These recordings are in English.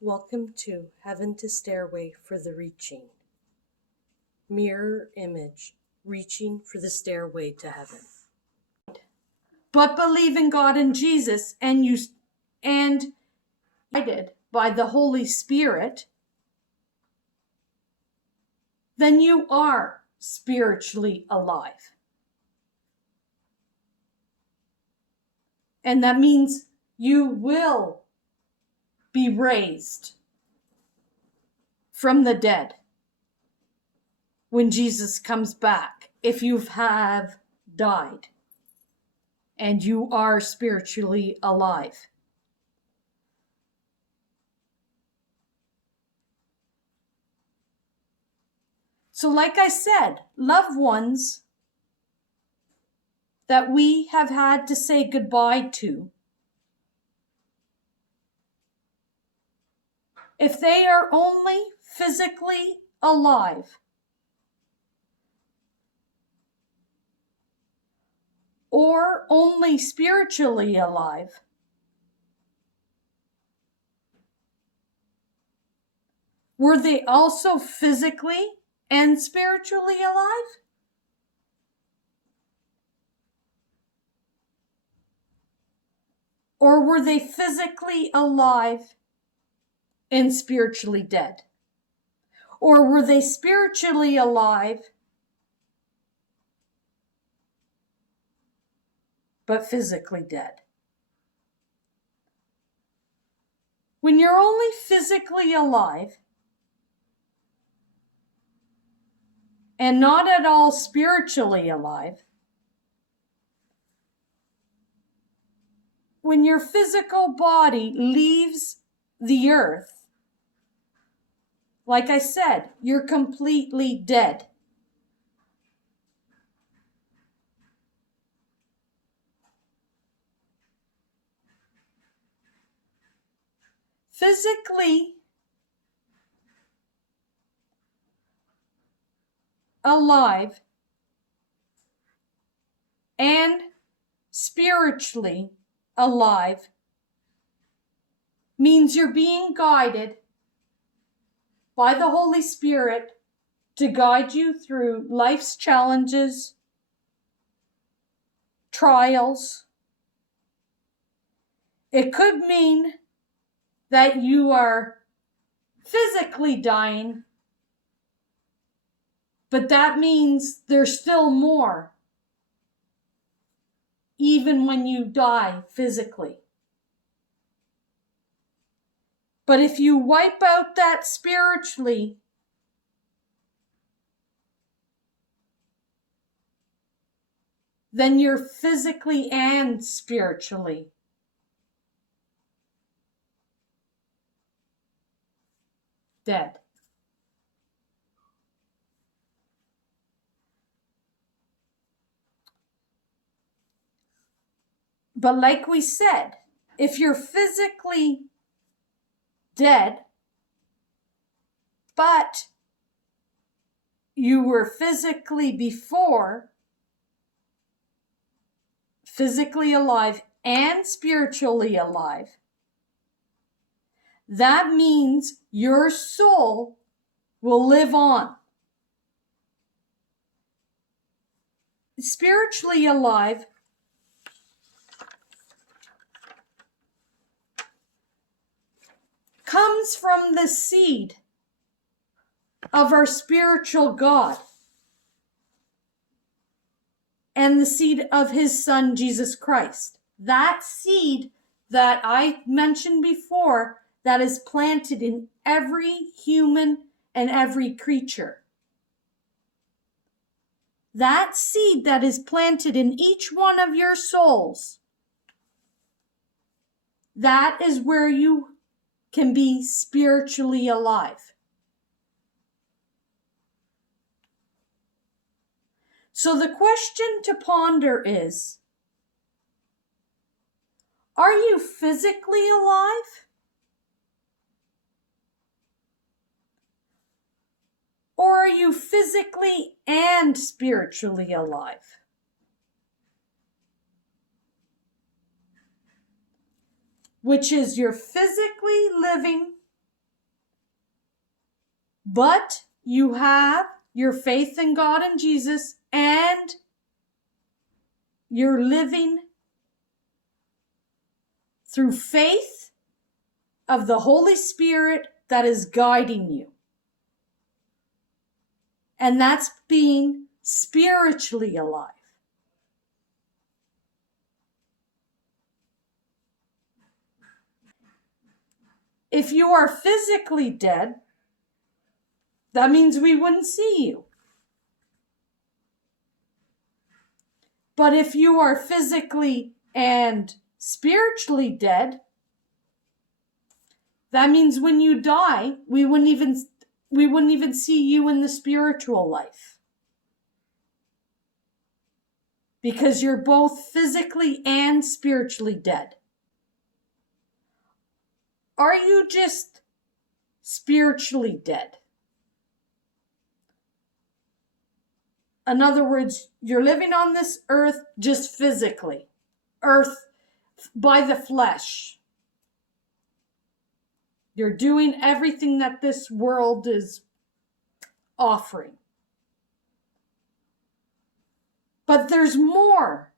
Welcome to Heaven to Stairway for the Reaching. Mirror image, reaching for the stairway to heaven. But believe in God and Jesus and guided by the Holy Spirit, then you are spiritually alive. And that means you will be raised from the dead when Jesus comes back, if you have died and you are spiritually alive. So like I said, loved ones that we have had to say goodbye to, if they are only physically alive or only spiritually alive, were they also physically and spiritually alive? Or were they physically alive and spiritually dead? Or were they spiritually alive but physically dead? When you're only physically alive and not at all spiritually alive, when your physical body leaves the earth, like I said, you're completely dead. Physically alive and spiritually alive means you're being guided by the Holy Spirit to guide you through life's challenges, trials. It could mean that you are physically dying, but that means there's still more, even when you die physically. But if you wipe out that spiritually, then you're physically and spiritually dead. But like we said, if you're physically dead, but you were physically before, physically alive and spiritually alive, that means your soul will live on. Spiritually alive comes from the seed of our spiritual God and the seed of his Son, Jesus Christ. That seed that I mentioned before, that is planted in every human and every creature. That seed that is planted in each one of your souls, that is where you can be spiritually alive. So the question to ponder is, are you physically alive? Or are you physically and spiritually alive? Which is you're physically living But you have your faith in God and Jesus, and you're living through faith of the Holy Spirit that is guiding you. And that's being spiritually alive. If you are physically dead, that means we wouldn't see you. But if you are physically and spiritually dead, that means when you die, we wouldn't even see you in the spiritual life. Because you're both physically and spiritually dead. Are you just spiritually dead? In other words, you're living on this earth just physically. Earth by the flesh. You're doing everything that this world is offering. But there's more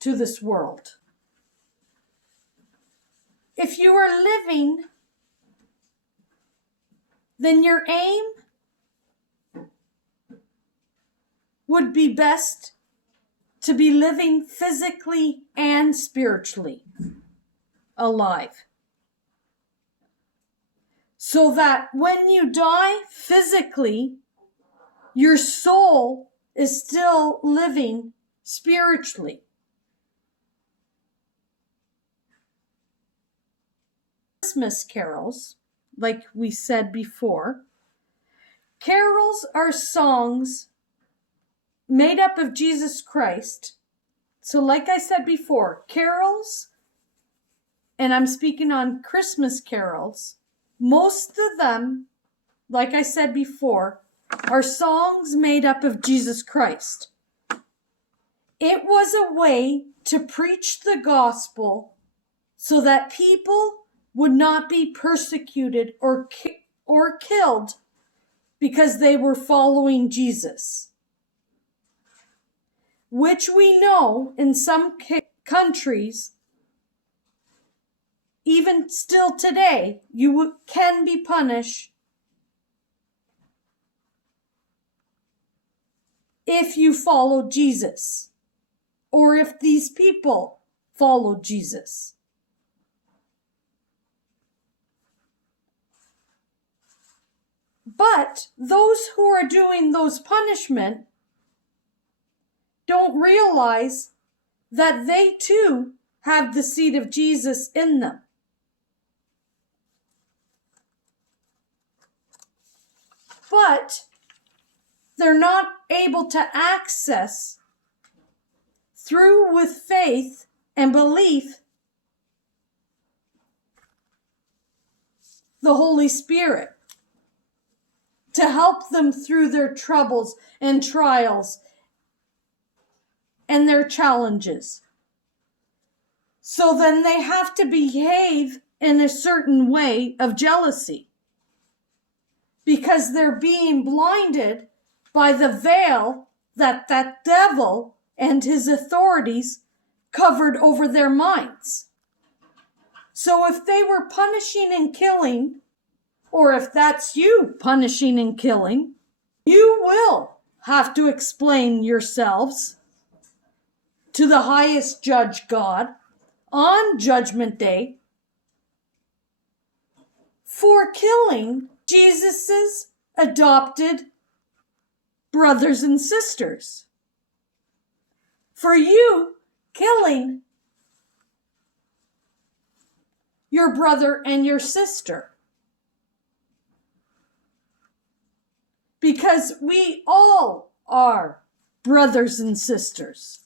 to this world. If you are living, then your aim would be best to be living physically and spiritually alive. So that when you die physically, your soul is still living spiritually. Christmas carols, like we said before, carols are songs made up of Jesus Christ. So like I said before, carols, and I'm speaking on Christmas carols, most of them, like I said before, are songs made up of Jesus Christ. It was a way to preach the gospel so that people would not be persecuted or killed because they were following Jesus. Which we know in some countries, even still today, you can be punished if you follow Jesus, or if these people follow Jesus. But those who are doing those punishment don't realize that they too have the seed of Jesus in them. But they're not able to access through with faith and belief the Holy Spirit to help them through their troubles and trials and their challenges. So then they have to behave in a certain way of jealousy because they're being blinded by the veil that devil and his authorities covered over their minds. So if they were punishing and killing, or if that's you punishing and killing, you will have to explain yourselves to the highest judge God on Judgment Day for killing Jesus's adopted brothers and sisters. For you killing your brother and your sister. Because we all are brothers and sisters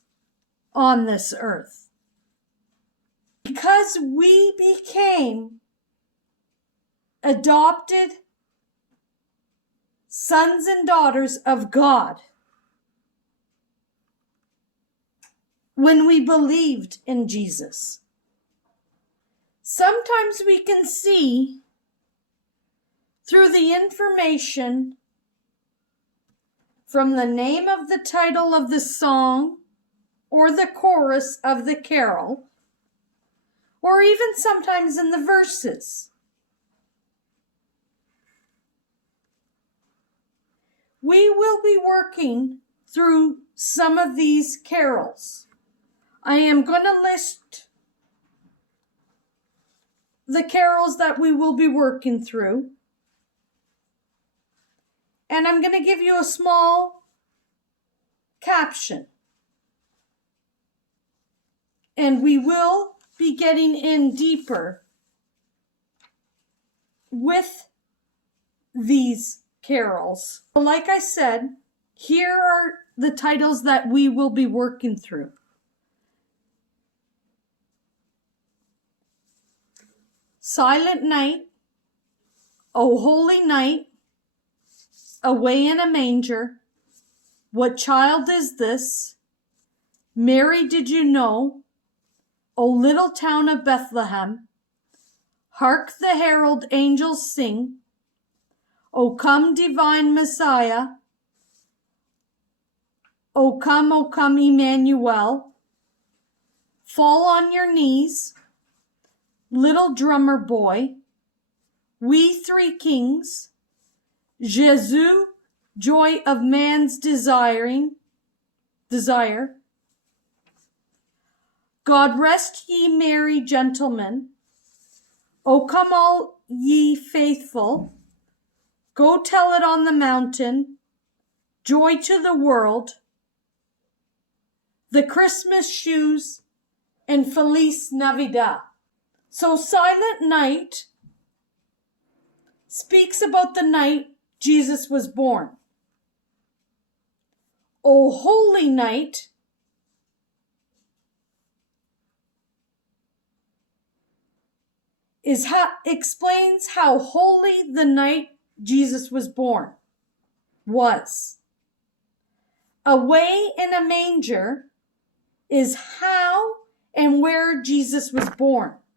on this earth. Because we became adopted sons and daughters of God when we believed in Jesus. Sometimes we can see through the information from the name of the title of the song or the chorus of the carol, or even sometimes in the verses. We will be working through some of these carols. I am going to list the carols that we will be working through. And I'm going to give you a small caption. And we will be getting in deeper with these carols. Like I said, here are the titles that we will be working through. Silent Night, O Holy Night, Away in a Manger, What Child is This? Mary, Did You Know? O Little Town of Bethlehem, Hark the Herald Angels Sing, O Come Divine Messiah, O Come Emmanuel, Fall on Your Knees, Little Drummer Boy, We Three Kings, Jesus, Joy of Man's Desire, God Rest Ye Merry Gentlemen, O Come All Ye Faithful, Go Tell It on the Mountain, Joy to the World, The Christmas Shoes, and Feliz Navidad. So Silent Night speaks about the night Jesus was born. O Holy Night explains how holy the night Jesus was born was. Away in a Manger is how and where Jesus was born.